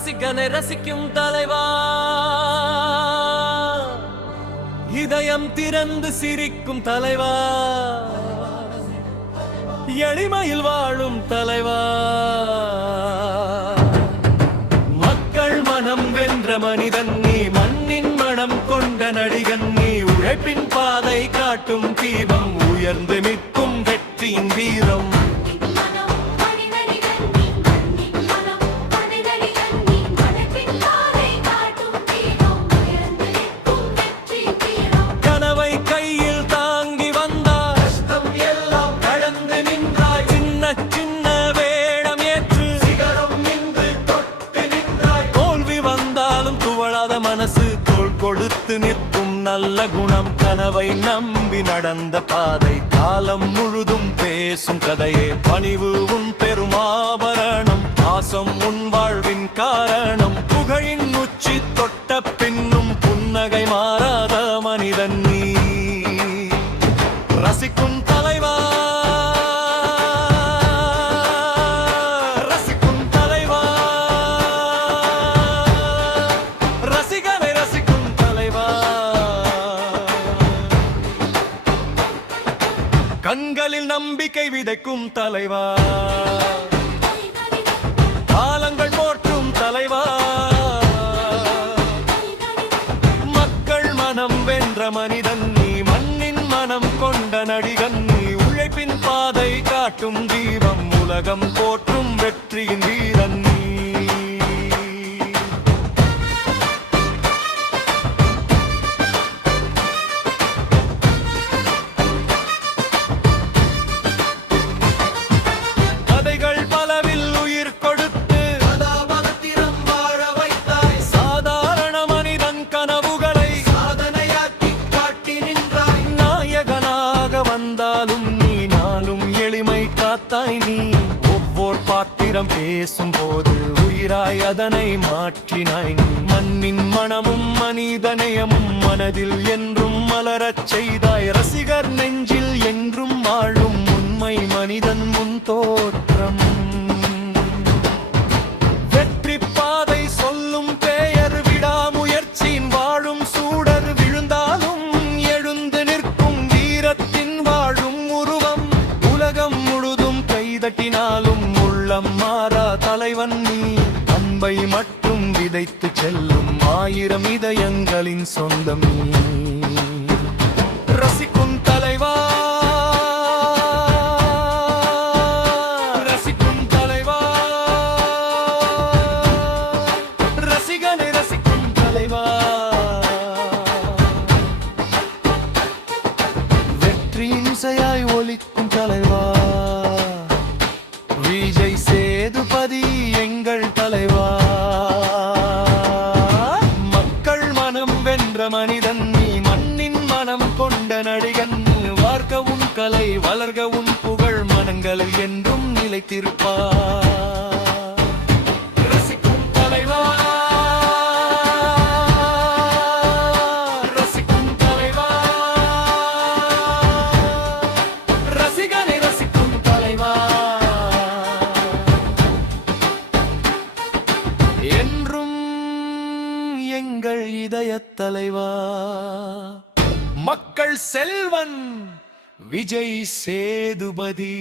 ரசிகனை ரசிக்கும் தலைவா, இதயம் திறந்து சிரிக்கும் தலைவா, எளிமையில் வாழும் தலைவா, மக்கள் மனம் வென்ற மனிதன் நீ, மண்ணின் மனம் கொண்ட நடிகன் நீ, உழைப்பின் பாதை காட்டும் தீபம், உயர்ந்து நிற்கும் வெற்றியின் வீரம். கனவை கையில் தாங்கி வந்தார், கஷ்டம் எல்லாம் கடந்து நின்றாய், சின்ன சின்ன வேடம் ஏற்று சிகரம் நின்று தொட்டு நின்றாய். தோல்வி வந்தாலும் துவளாத மனசு, தோள் கொடுத்து நிற்கும் நல்ல குணம், கனவை நம்பி நடந்த பாதை, காலம் முழுதும் பேசும் கதையே, பணிவு உன் பெருமாபரணம், பாசம் உன் வாழ்வின் காரணம், புகழின் உச்சி தொட்ட பின்னும் புன்னகை மாறாத மனிதன் நீ, ரசிக்கும் தலைவா, ரசிக்கும் தலைவா, ரசிகனை ரசிக்கும் தலைவா, கண்களில் நம்பிக்கை விதைக்கும் தலைவா, காலங்கள் போற்றும் தலைவா, மக்கள் மனம் வென்ற மனிதன் நீ, மண்ணின் மனம் கொண்ட நடிகன் நீ, உழைப்பின் பாதை காட்டும் தீபம், உலகம் போற்றும் வெற்றியின் வீரன் நீ. கதைகள் பலவில் உயிர் கொடுத்து கதாபாத்திரம் வாழ வைத்தாய், சாதாரண மனிதன் கனவுகளை சாதனையாக்கி காட்டி நின்றாய், நாயகனாக வந்தாலும் நீ, நாளும் எளிமை காத்தாய் நீ, ஒவ்வொரு பாத்திரம் பேசும் போது உயிராய் அதனை மாற்றினாய் நீ, மண்ணின் மனமும் மனிதநேயமும் மனதில் என்றும் மலரச் செய்தாய், ரசிகர் நெஞ்சில் என்றும் வாழும் உண்மை மனிதன் முன் தோற்றம், வெற்றி பாதை சொல்லும் பெயர், விடாமுயற்சியின் வாழும் சூடர், விழுந்தாலும் எழுந்து நிற்கும் வீரத்தின் வாழும் உருவம், உலகம் முழுதும் கைதட்டினாலும் உள்ளம் மாறா தலைவன் நீ, அன்பை மட்டும் விதைத்து செல்லும் ஆயிரம் இதயங்களின் சொந்தம் நீ, ரசிக்கும் தலைவா, ரசிக்கும் தலைவா, ரசிகனை ரசிக்கும் தலைவா, வெற்றியின் இசையாய் ஒலிக்கும் தலைவா, விஜய் சேதுபதி எங்கள் தலைவா, மக்கள் மனம் வென்ற மனிதன் நீ, மண்ணின் மனம் கொண்ட நடிகன் நீ, வார்க்க உன் கலை வளர்க உன் புகழ், மனங்களில் என்றும் நிலைத்திருப்பார். ரசிக்கும் தலைவா, ரசிக்கும் தலைவா, ரசிகனை ரசிக்கும் தலைவா, என்றும் எங்கள் இதயத் தலைவா, மக்கள் செல்வன் விஜய் சேதுபதி.